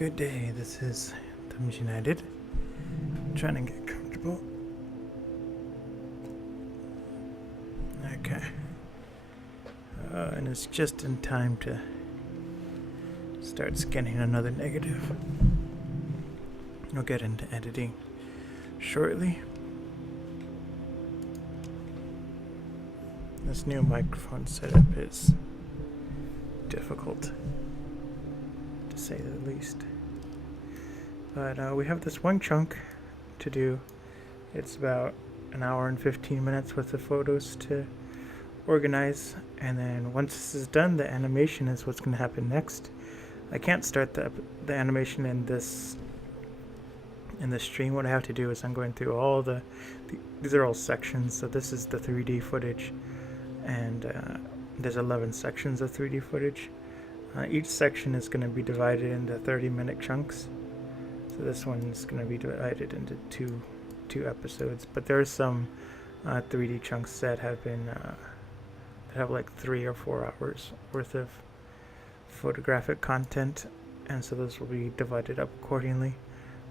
Good day, this is Thumbs United. Trying to get comfortable. Okay. And it's just in time to start scanning another negative. I'll get into editing shortly. This new microphone setup is difficult, to say the least. But we have this one chunk to do. It's about an hour and 15 minutes worth of photos to organize, and then once this is done, the animation is what's going to happen next. I can't start the animation in this stream. What I have to do is I'm going through all these are all sections. So this is the 3D footage, and there's 11 sections of 3D footage. Each section is going to be divided into 30-minute chunks. So this one is going to be divided into two episodes. But there are some 3D chunks that have been that have like 3 or 4 hours worth of photographic content, and so those will be divided up accordingly.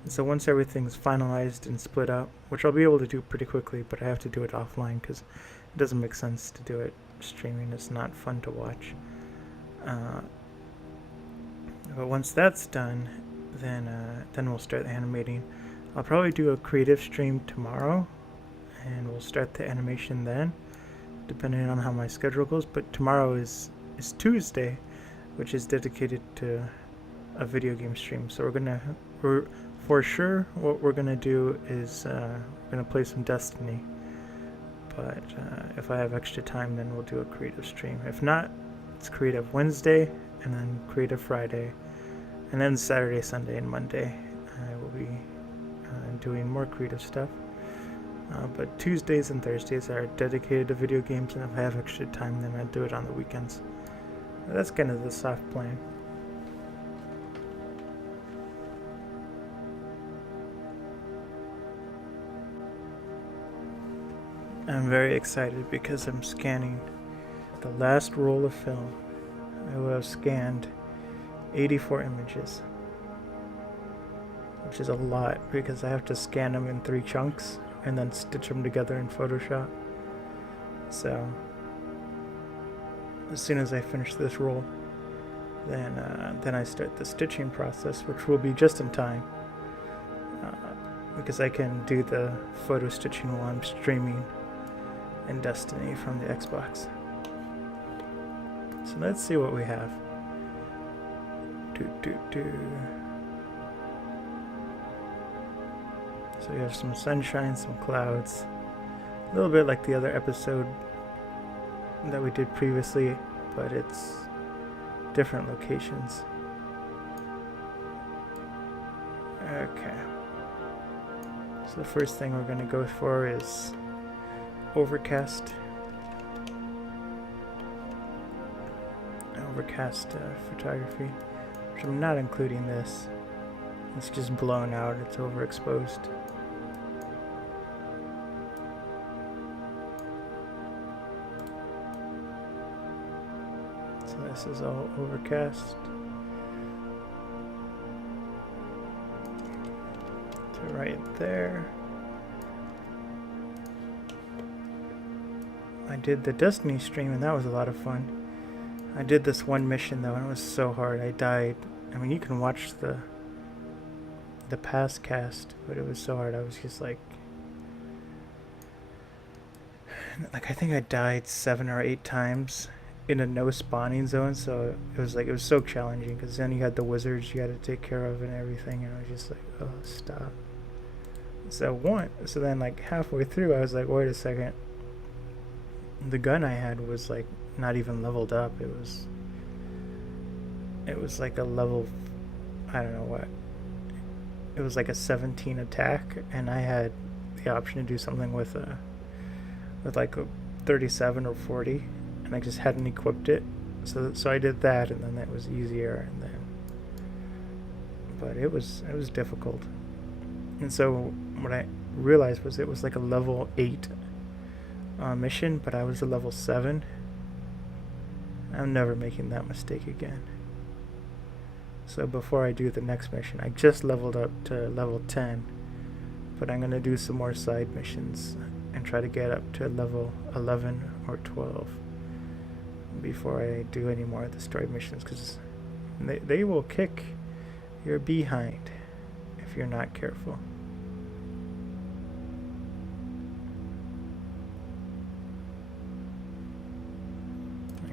And so once everything's finalized and split up, which I'll be able to do pretty quickly, but I have to do it offline because it doesn't make sense to do it streaming. It's not fun to watch. But once that's done, then we'll start animating. I'll probably do a creative stream tomorrow, and we'll start the animation then, depending on how my schedule goes. But tomorrow is Tuesday, which is dedicated to a video game stream. So we're for sure what we're gonna do is we're gonna play some Destiny. But if I have extra time, then we'll do a creative stream. If not, it's Creative Wednesday, and then Creative Friday, and then Saturday, Sunday, and Monday I will be doing more creative stuff. But Tuesdays and Thursdays are dedicated to video games, and if I have extra time, then I do it on the weekends. That's kind of the soft plan. I'm very excited because I'm scanning the last roll of film. I will have scanned 84 images, which is a lot because I have to scan them in 3 chunks and then stitch them together in Photoshop. So as soon as I finish this roll, then I start the stitching process, which will be just in time because I can do the photo stitching while I'm streaming in Destiny from the Xbox. So let's see what we have. So we have some sunshine, some clouds, a little bit like the other episode that we did previously, but it's different locations. Okay. So the first thing we're going to go for is overcast photography, which I'm not including this. It's just blown out, it's overexposed. So this is all overcast. So right there. I did the Destiny stream, and that was a lot of fun. I did this one mission though, and it was so hard. I died. I mean, you can watch the past cast, but it was so hard. I was just like I think I died 7 or 8 times in a no spawning zone. So it was so challenging because then you had the wizards you had to take care of and everything, and I was just like, oh, stop. So then like halfway through, I was like, wait a second. The gun I had was like not even leveled up. It was like a level, I don't know what. It was like a 17 attack, and I had the option to do something with like a 37 or 40, and I just hadn't equipped it. So I did that, and then that was easier. But it was difficult. And so what I realized was it was like a level 8 mission, but I was a level 7. I'm never making that mistake again. So before I do the next mission, I just leveled up to level 10, but I'm going to do some more side missions and try to get up to level 11 or 12 before I do any more of the story missions, because they will kick your behind if you're not careful.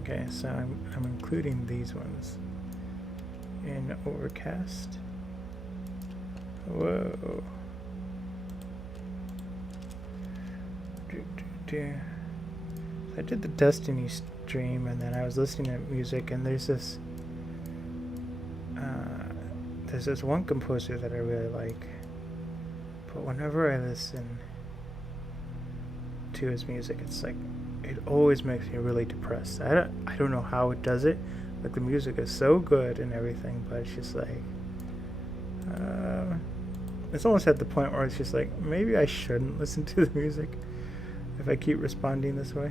Okay, so I'm including these ones in Overcast. Whoa. I did the Destiny stream, and then I was listening to music, and there's this one composer that I really like, but whenever I listen to his music, it's like it always makes me really depressed. I don't know how it does it. Like, the music is so good and everything, but it's just like it's almost at the point where it's just like, maybe I shouldn't listen to the music if I keep responding this way.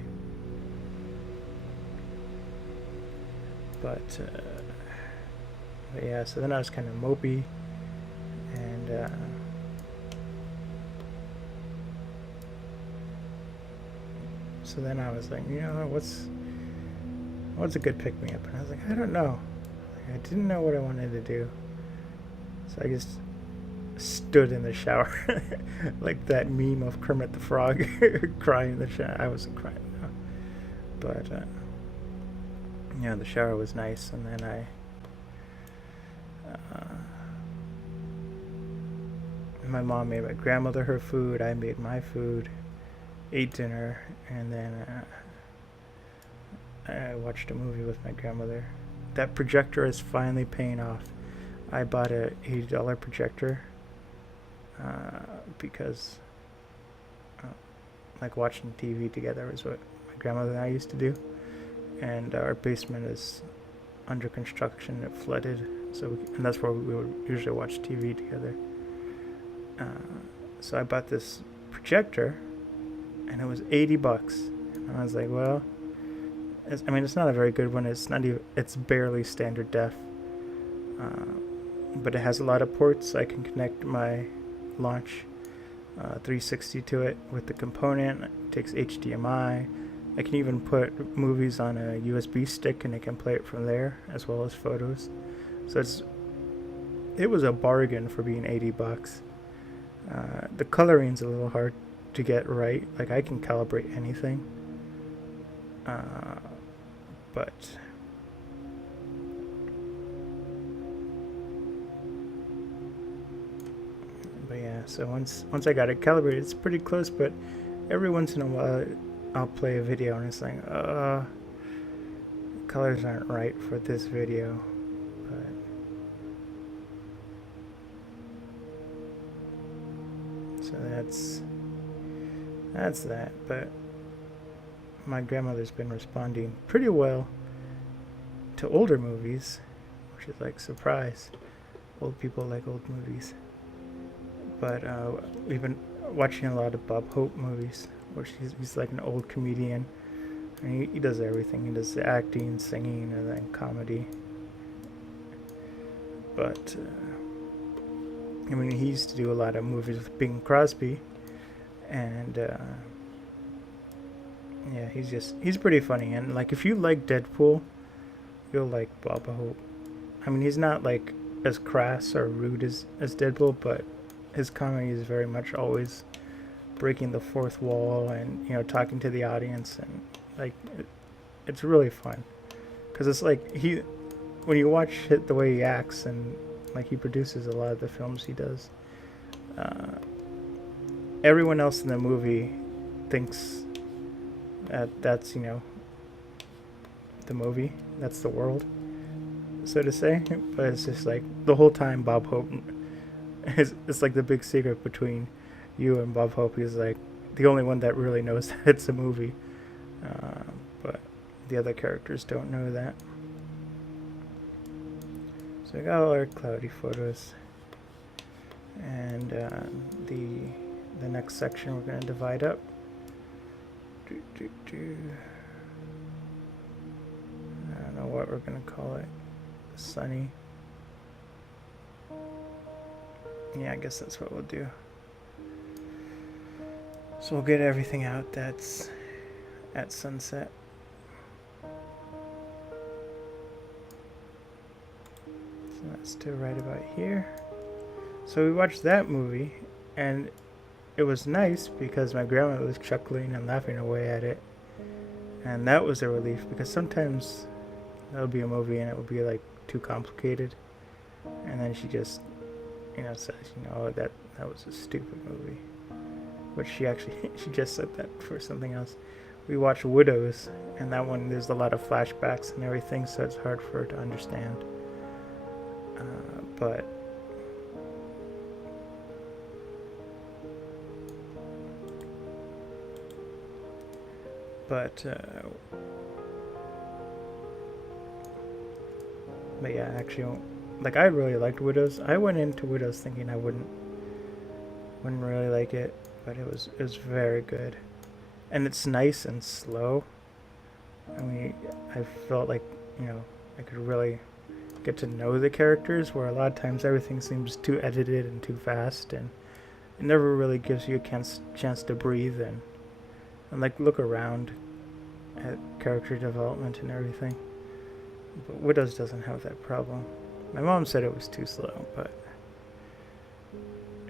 But yeah, so then I was kind of mopey, and so then I was like, what's a good pick-me-up? And I was like, I don't know. I didn't know what I wanted to do, so I just stood in the shower like that meme of Kermit the Frog crying in the shower. I wasn't crying, no, but yeah, the shower was nice, and then my mom made my grandmother her food, I made my food, ate dinner, and then I watched a movie with my grandmother. That projector is finally paying off. I bought a $80 projector because like watching TV together is what my grandmother and I used to do, and our basement is under construction. It flooded, and that's where we would usually watch TV together. So I bought this projector, and it was $80. And I was like, well, it's not a very good one. It's barely standard def, but it has a lot of ports. I can connect my launch 360 to it with the component. It takes HDMI. I can even put movies on a USB stick, and it can play it from there, as well as photos. So it was a bargain for being $80. The coloring's a little hard to get right. Like, I can calibrate anything, but yeah. So once I got it calibrated, it's pretty close. But every once in a while, I'll play a video, and it's like, colors aren't right for this video. But so that's that. But my grandmother's been responding pretty well to older movies, which is like, surprise. Old people like old movies. But we've been watching a lot of Bob Hope movies, where he's like an old comedian, and he does everything. He does the acting, singing, and then comedy. But he used to do a lot of movies with Bing Crosby, and yeah, he's pretty funny. And like, if you like Deadpool, you'll like Bob Hope. He's not like as crass or rude as Deadpool, but his comedy is very much always breaking the fourth wall and talking to the audience, and like it's really fun, because it's like when you watch the way he acts, and like he produces a lot of the films he does, everyone else in the movie thinks that's the movie, that's the world, so to say. But it's just like, the whole time Bob Hope it's like the big secret between you and Bob Hope. He's like the only one that really knows that it's a movie, but the other characters don't know that. So we got all our cloudy photos, and the next section we're going to divide up. I don't know what we're going to call it. Sunny. Yeah, I guess that's what we'll do. So we'll get everything out that's at sunset. So that's still right about here. So we watched that movie, and it was nice because my grandma was chuckling and laughing away at it. And that was a relief, because sometimes there'll be a movie and it will be like too complicated. And then she just, says, oh, that was a stupid movie. But she just said that for something else. We watched Widows, and that one, there's a lot of flashbacks and everything, so it's hard for her to understand. But yeah, actually, like, I really liked Widows. I went into Widows thinking I wouldn't really like it, but it was very good, and it's nice and slow. I mean, I felt like I could really get to know the characters, where a lot of times everything seems too edited and too fast, and it never really gives you a chance to breathe and like look around at character development and everything. But Widows doesn't have that problem. My mom said it was too slow, but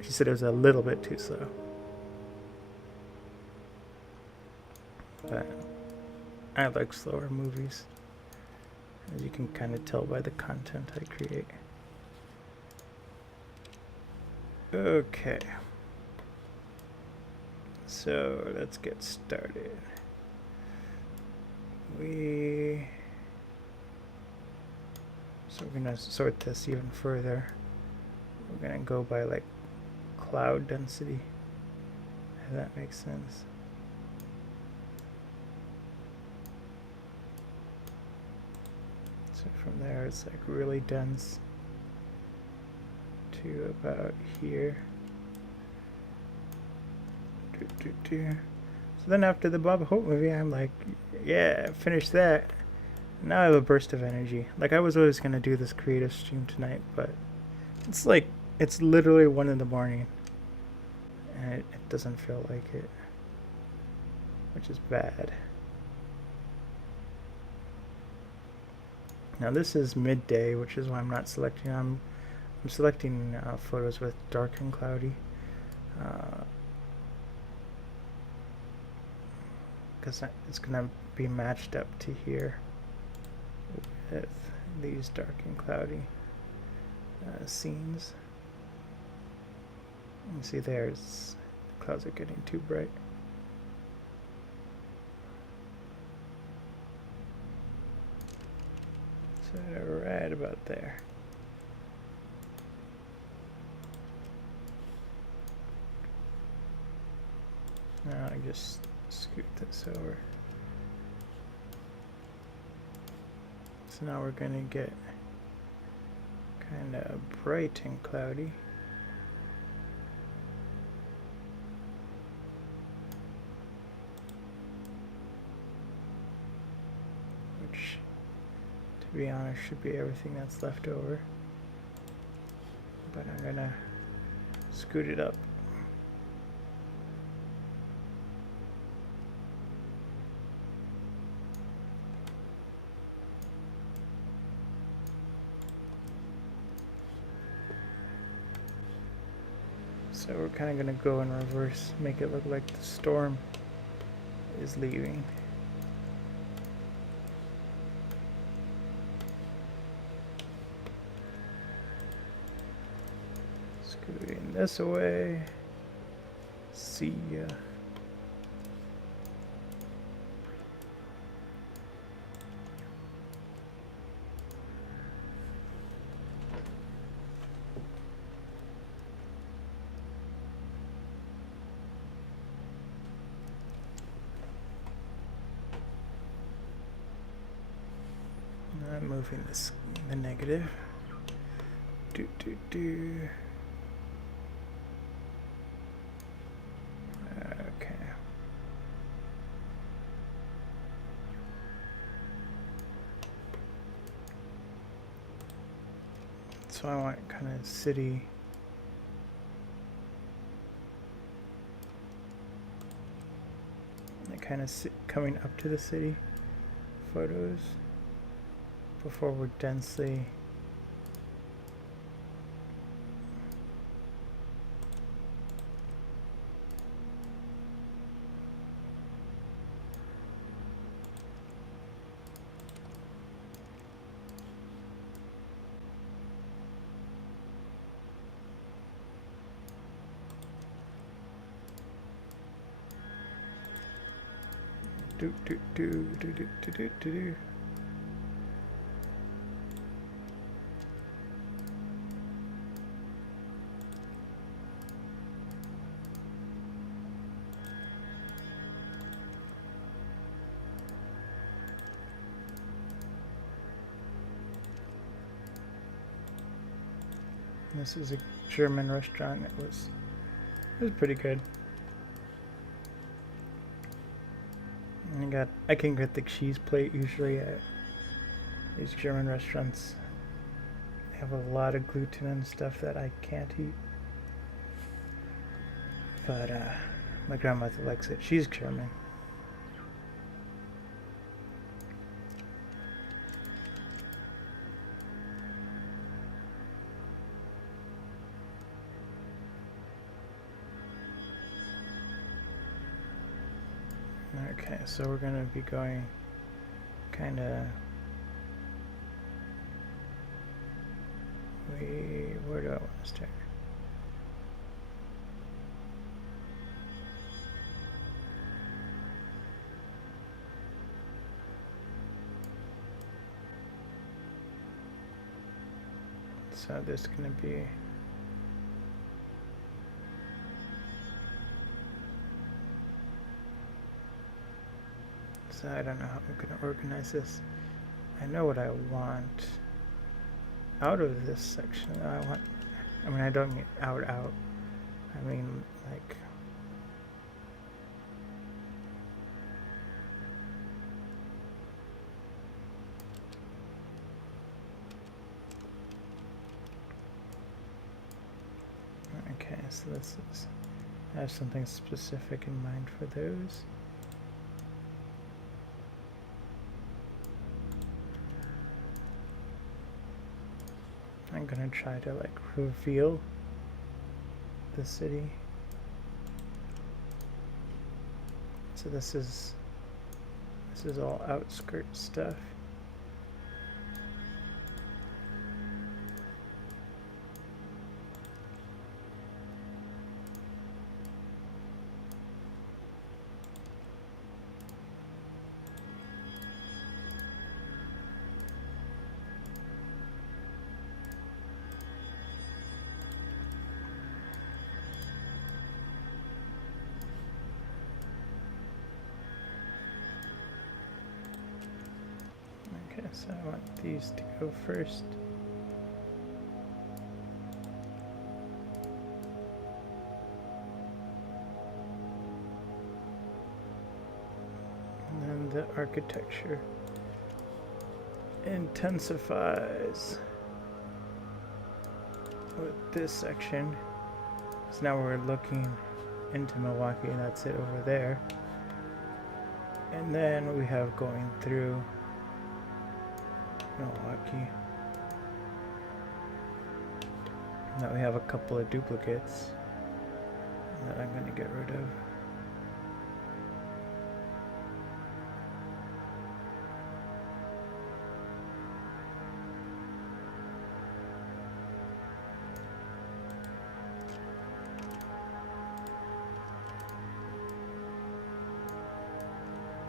she said it was a little bit too slow. But I like slower movies, as you can kind of tell by the content I create. Okay. So let's get started. So we're gonna sort this even further. We're gonna go by like cloud density, if that makes sense. So from there it's like really dense to about here. So then after the Bob Hope movie, I'm like, yeah, finish that. Now I have a burst of energy. Like, I was always going to do this creative stream tonight, but it's literally 1 in the morning. And it doesn't feel like it, which is bad. Now this is midday, which is why I'm not selecting. I'm selecting photos with dark and cloudy. Because it's going to be matched up to here with these dark and cloudy scenes. You see the clouds are getting too bright. So right about there. Now I just scoot this over. So now we're gonna get kind of bright and cloudy. Which, to be honest, should be everything that's left over. But I'm gonna scoot it up. So we're kind of going to go in reverse, make it look like the storm is leaving. Scooting this away. See ya. I'm moving the negative. Okay. So I want kind of city kind of coming up to the city photos before we're densely do. This is a German restaurant. It was pretty good. I can get the cheese plate usually at these German restaurants. They have a lot of gluten and stuff that I can't eat. But my grandmother likes it. She's German. Okay, so we're going to be going kind of... Where do I want to start? So this is going to be... So I don't know how I'm going to organize this. I know what I want out of this section. I mean, I don't mean out. I mean, like... Okay, so this is... I have something specific in mind for those. I'm gonna try to like reveal the city. So this is all outskirts stuff. So I want these to go first. And then the architecture intensifies with this section. So now we're looking into Milwaukee, and that's it over there. And then we have going through Milwaukee. Now we have a couple of duplicates that I'm going to get rid of.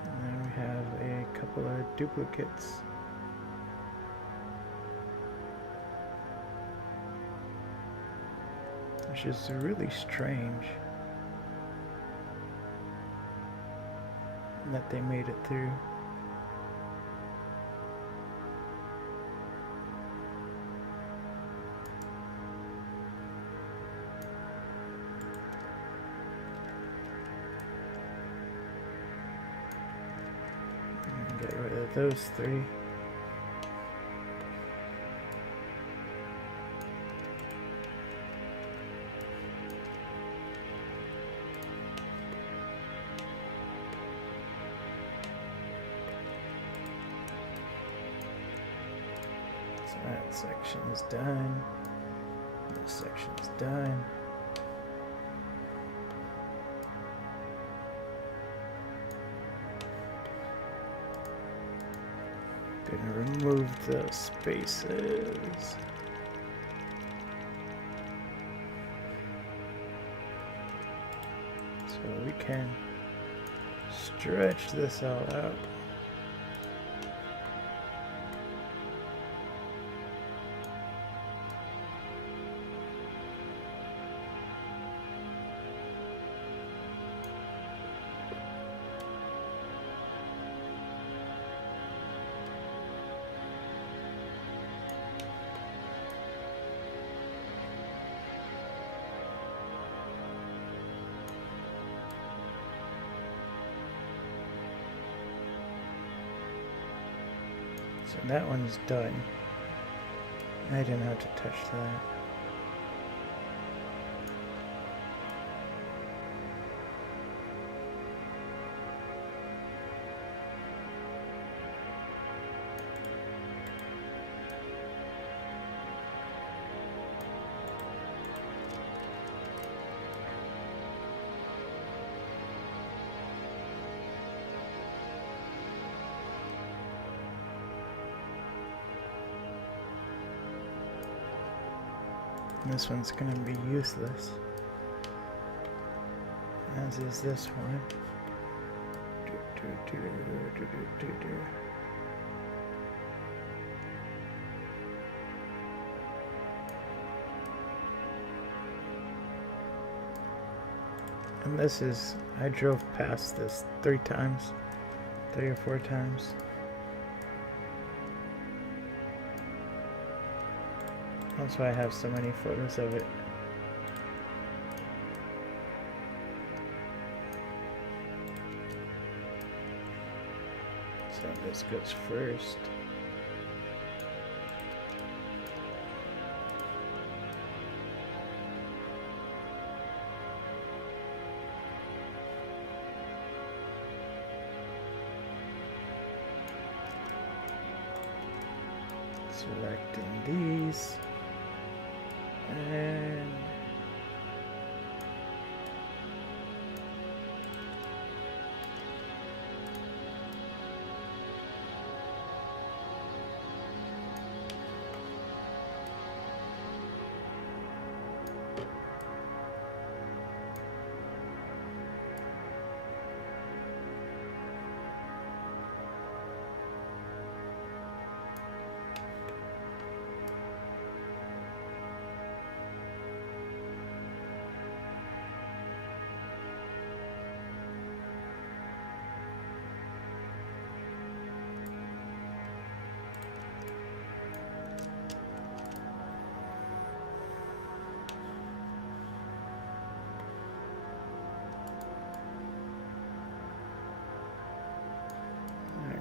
And then we have a couple of duplicates. Which is really strange that they made it through. And get rid of those three. So that section is done. This section is done. Gonna remove the spaces. So we can stretch this all out. So that one's done. I didn't have to touch that. This one's going to be useless, as is this one. And this is, I drove past this 3 or 4 times. That's why I have so many photos of it. So this goes first. Selecting these. And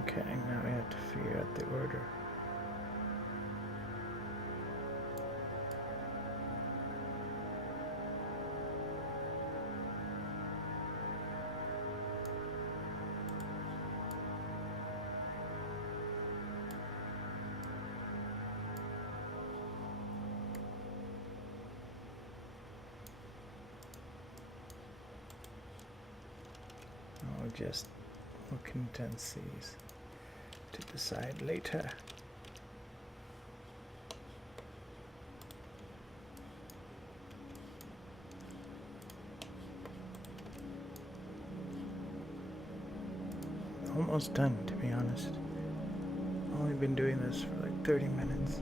okay, now we have to figure out the order. I'll just condense these to decide later. Almost done, to be honest. Only been doing this for like 30 minutes.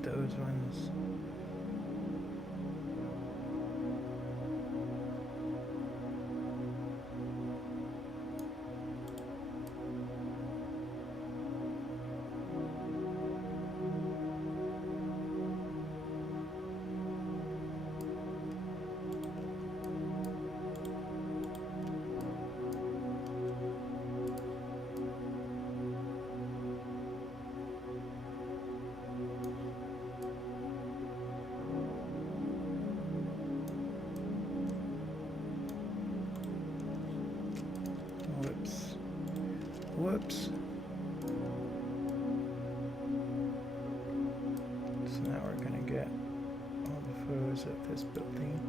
Those ones. Whoops. So now we're gonna get all the photos of this building.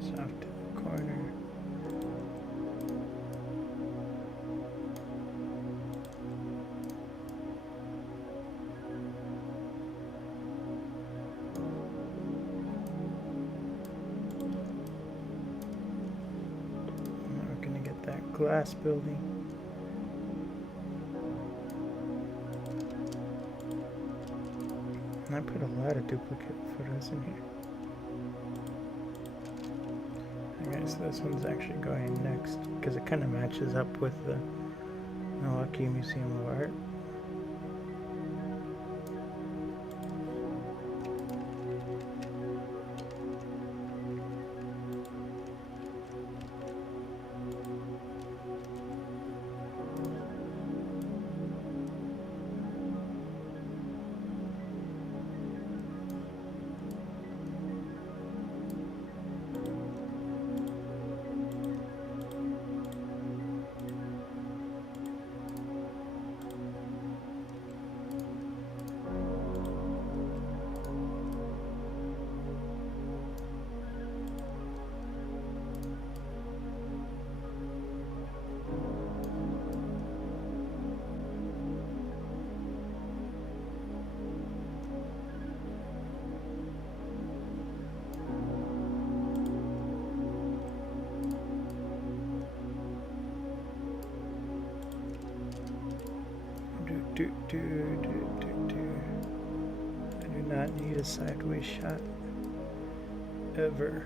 It's off to the corner. Glass building. And I put a lot of duplicate photos in here. Okay, so this one's actually going next because it kind of matches up with the Milwaukee Museum of Art. I do not need a sideways shot ever.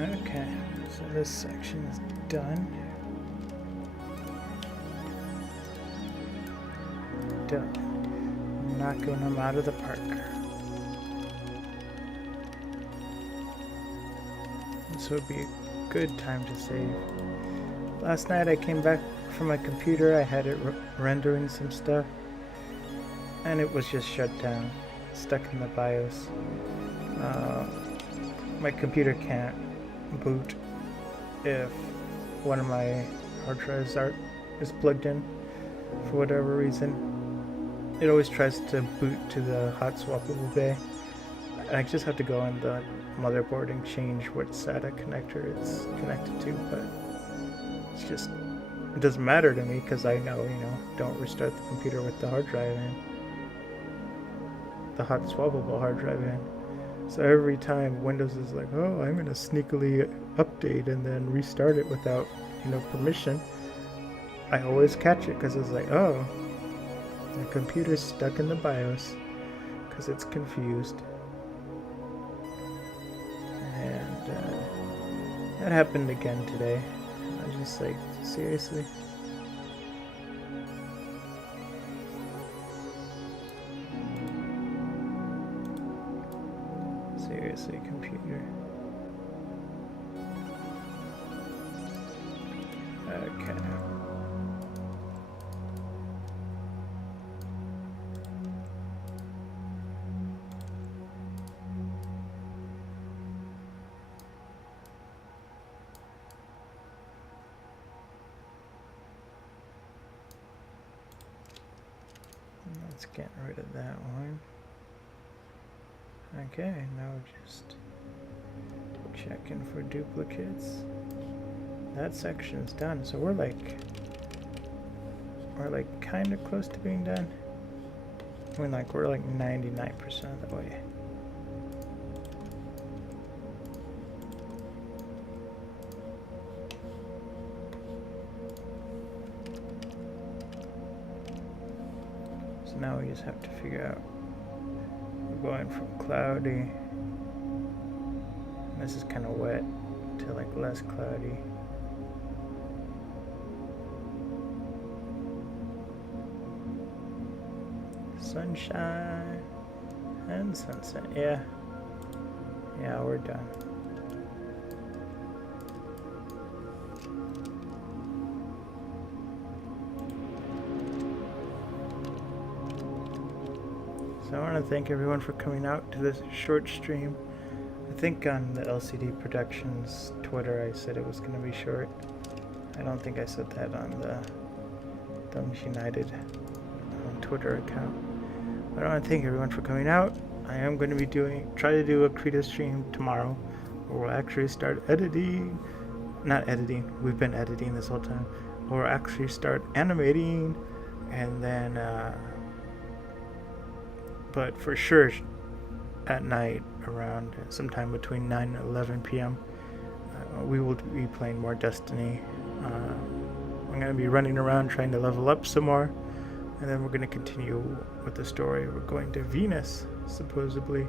Okay, so this section is done. Done. Knocking them out of the park. This would be a good time to save. Last night I came back from my computer, I had it rendering some stuff, and it was just shut down, stuck in the BIOS. My computer can't boot if one of my hard drives is plugged in for whatever reason. It always tries to boot to the hot swappable bay. I just have to go on the motherboard and change what SATA connector it's connected to, but it's just, it doesn't matter to me because I know, don't restart the computer with the hard drive in, the hot swappable hard drive in. So every time Windows is like, oh, I'm going to sneakily update and then restart it without, permission, I always catch it because it's like, oh, the computer's stuck in the BIOS because it's confused. And that happened again today. I was just like, seriously? Seriously, computer. Okay. Let's get rid of that one. Okay, now we're just checking for duplicates. That section's done, so we're like kind of close to being done. I mean, like, we're like 99% of the way. So now we just have to figure out, we're going from cloudy, this is kind of wet, to like less cloudy. Sunshine and sunset. Yeah, we're done. So I want to thank everyone for coming out to this short stream. I think on the LCD Productions Twitter I said it was going to be short. I don't think I said that on the Thumbs United Twitter account. But I want to thank everyone for coming out. I am going to be try to do a Krita stream tomorrow, where we'll actually start editing. Not editing, we've been editing this whole time. We'll actually start animating, and then, but for sure, at night, around sometime between 9 and 11 p.m., we will be playing more Destiny. I'm going to be running around trying to level up some more. And then we're going to continue with the story. We're going to Venus, supposedly.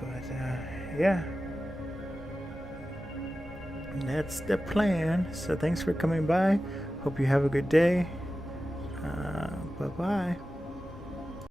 But, yeah. That's the plan. So thanks for coming by. Hope you have a good day. Bye-bye.